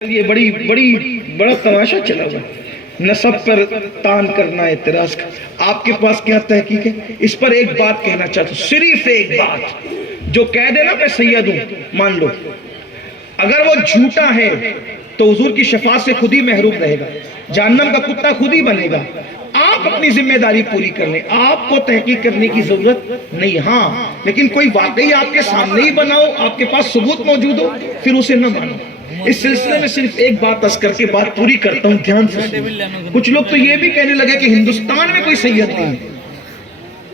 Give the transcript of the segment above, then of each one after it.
یہ بڑا تماشا چلا ہوا نسب پر تان کرنا اعتراض کا. آپ کے پاس کیا تحقیق ہے؟ اس پر ایک بات کہنا چاہتا ہوں، صرف ایک بات. جو کہہ دے نا میں سید ہوں مان لو، اگر وہ جھوٹا ہے تو حضور کی شفاعت سے خود ہی محروم رہے گا، جہنم کا کتا خود ہی بنے گا. آپ اپنی ذمہ داری پوری کر لیں، آپ کو تحقیق کرنے کی ضرورت نہیں. ہاں لیکن کوئی واقعی آپ کے سامنے ہی بناؤ، آپ کے پاس ثبوت موجود ہو، پھر اسے نہ مانو. اس سلسلے میں صرف ایک بات عرض کر کے بات پوری کرتا ہوں، دھیان سے سنیں. کچھ لوگ تو یہ بھی کہنے لگے کہ ہندوستان میں کوئی سید نہیں ہے.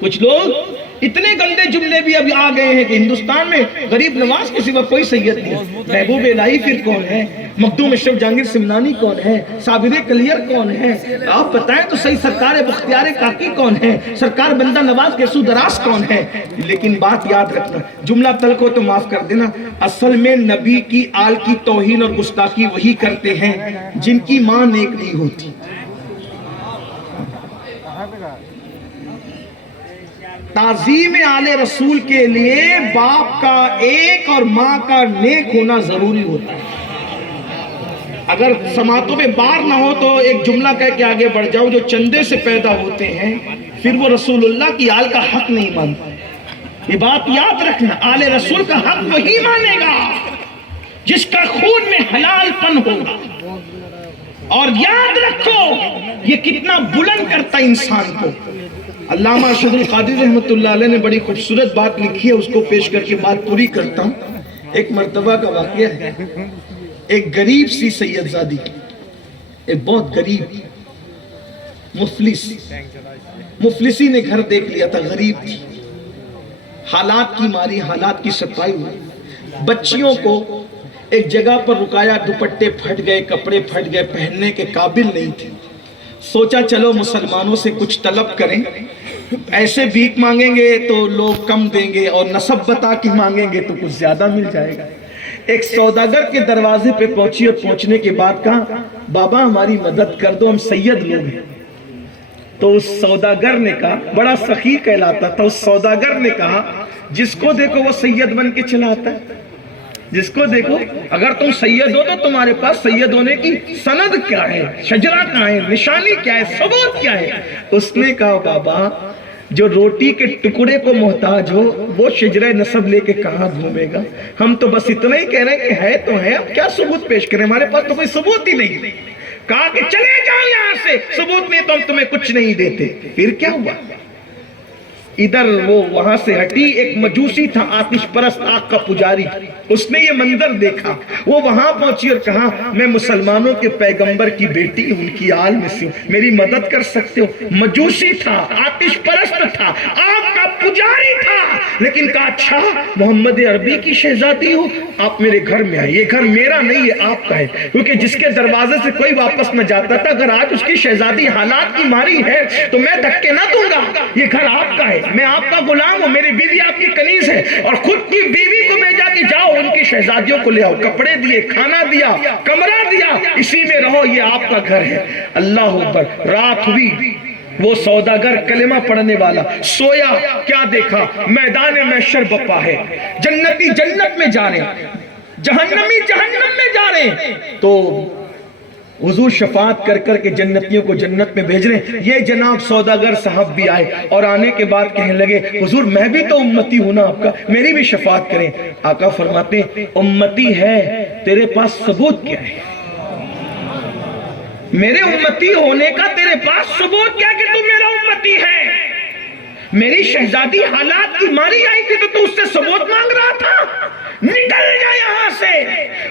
کچھ لوگ اتنے گندے جملے بھی اب آ گئے ہیں کہ ہندوستان میں غریب نواز کے سوا کوئی سید نہیں ہے. محبوب الہی پھر کون ہے؟ مخدوم اشرف جہانگیر سمنانی کون ہے؟ صابر کلیر کون ہے؟ آپ بتائیں تو صحیح. سرکار بختیار کاکی کون ہے؟ سرکار بندہ نواز گیسو دراز کون ہے؟ لیکن بات یاد رکھنا، جملہ تلخ ہو تو معاف کر دینا، اصل میں نبی کی آل کی توہین اور گستاخی وہی کرتے ہیں جن کی ماں نیک نہیں ہوتی. تعظیم آل رسول کے لیے باپ کا ایک اور ماں کا نیک ہونا ضروری ہوتا ہے. اگر سماعتوں میں بار نہ ہو تو ایک جملہ کہہ کے آگے بڑھ جاؤ، جو چندے سے پیدا ہوتے ہیں پھر وہ رسول اللہ کی آل کا حق نہیں مانتے. یہ بات یاد رکھنا، آل رسول کا حق وہی مانے گا جس کا خون میں حلال پن ہوگا. اور یاد رکھو یہ کتنا بلند کرتا انسان کو. علامہ ارشد القادری رحمۃ اللہ علیہ نے بڑی خوبصورت بات لکھی ہے، اس کو پیش کر کے بات پوری کرتا ہوں. ایک مرتبہ کا واقعہ ہے، ایک غریب سی سید زادی، ایک بہت غریب مفلسی نے گھر دیکھ لیا تھا، غریب تھی، حالات کی ماری، حالات کی ستائی ہوئی. بچیوں کو ایک جگہ پر رکایا، دوپٹے پھٹ گئے، کپڑے پھٹ گئے، پہننے کے قابل نہیں تھی. سوچا چلو مسلمانوں سے کچھ طلب کریں، ایسے بھیک مانگیں گے تو لوگ کم دیں گے اور نسب بتا کے مانگیں گے تو کچھ زیادہ مل جائے گا. ایک سوداگر کے دروازے پہ پہنچی اور پہنچنے کے بعد کہا بابا ہماری مدد کر دو، ہم سید لوگ ہیں. تو اس سوداگر نے کہا، بڑا سخی کہلاتا تھا، اس سوداگر نے کہا جس کو دیکھو وہ سید بن کے چلا آتا ہے، جس کو دیکھو. اگر تم سید ہو تو تمہارے پاس سید ہونے کی سند کیا ہے، شجرہ کہاں ہے، نشانی کیا ہے، ثبوت کیا ہے؟ اس نے کہا بابا جو روٹی کے ٹکڑے کو محتاج ہو وہ شجرہ نسب لے کے کہاں گھومے گا؟ ہم تو بس اتنا ہی کہہ رہے ہیں کہ ہے تو ہے، اب کیا ثبوت پیش کریں، ہمارے پاس تو کوئی ثبوت ہی نہیں. کہا کہ چلے جاؤ یہاں سے، ثبوت نہیں تو ہم تمہیں کچھ نہیں دیتے. پھر کیا ہوا؟ ادھر وہ وہاں سے ہٹی، ایک مجوسی تھا، آتش پرست، آگ کا پجاری. اس نے یہ منظر دیکھا، وہ وہاں پہنچی اور کہا میں مسلمانوں کے پیغمبر کی بیٹی ہوں، ان کی آل میں سے ہوں، میری مدد کر سکتے ہو؟ مجوسی تھا، آتش پرست تھا، آگ کا پجاری تھا، لیکن کہا اچھا محمد عربی کی شہزادی ہو، آپ میرے گھر میں آئے. یہ گھر میرا نہیں ہے آپ کا ہے، کیونکہ جس کے دروازے سے کوئی واپس نہ جاتا تھا، اگر آج اس کی شہزادی حالات کی ماری ہے تو میں دھکے نہ دوں گا. یہ گھر آپ کا ہے، میں آپ کا غلام ہوں، میری بیوی آپ کی کنیز ہے. اور خود کی بیوی کو بھیجا کہ جاؤ ان کی شہزادیوں کو لے آؤ، کپڑے دیے، کھانا دیا، کمرہ دیا، اسی میں رہو، یہ آپ کا گھر ہے. اللہ اکبر. رات ہوئی، وہ سوداگر کلمہ پڑھنے والا سویا، کیا دیکھا؟ میدان محشر بپا ہے، جنتی جنت میں جا رہے ہیں، جہنمی جہنم میں جا رہے ہیں. تو حضور شفاعت کر کر کے جنتیوں کو جنت میں بھیج رہے ہیں. یہ جناب سوداگر صاحب بھی آئے اور آنے کے بعد کہنے لگے حضور میں بھی تو امتی ہوں نا آپ کا، میری بھی شفاعت کریں. آقا فرماتے ہیں امتی ہے، تیرے پاس ثبوت کیا ہے؟ میرے امتی ہونے کا تیرے پاس ثبوت کیا کہ تو میرا امتی ہے؟ میری شہزادی حالات کی ماری آئی تھی تو تو اس سے ثبوت مانگ رہا تھا؟ نکل جا یہاں سے،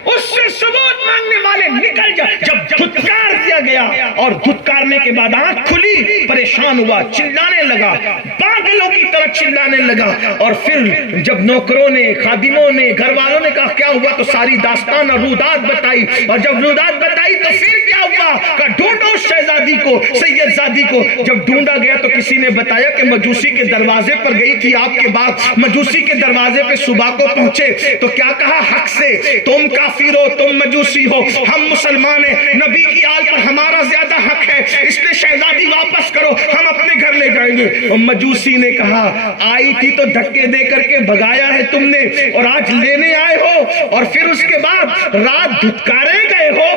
اس سے ثبوت مانگنے والے نکل جا. جب دھتکار دیا گیا اور دھتکارنے کے بعد آنکھ کھلی، پریشان ہوا، چلانے لگا، پاگلوں کی طرح چلانے لگا. اور پھر جب نوکروں نے، خادموں نے، گھر والوں نے کہا کیا ہوا تو ساری داستان اور رودات بتائی. اور جب رودات بتائی تو پھر کیا ہوا کہ ڈھونڈو شہزادی کو، سید زادی کو. جب ڈھونڈا گیا تو کسی نے بتایا کہ مجوسی کے دروازے پر گئی تھی آپ کے بعد. مجوسی کے دروازے پہ صبح کو پہنچے تو کیا کہا حق سے، تم کافر ہو، تم مجوسی ہو، ہم مسلمان ہیں، نبی کی آل پر ہمارا زیادہ حق ہے، اس لیے شہزادی واپس کرو، ہم اپنے گھر لے جائیں گے. اور مجوسی نے کہا آئی تھی تو دھکے دے کر کے بھگایا ہے تم نے، اور آج لینے آئے ہو، اور پھر اس کے بعد رات دھتکارے گئے ہو.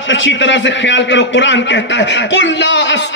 ساتھ اچھی طرح سے خیال کرو، قرآن کہتا ہے قُلْ لَا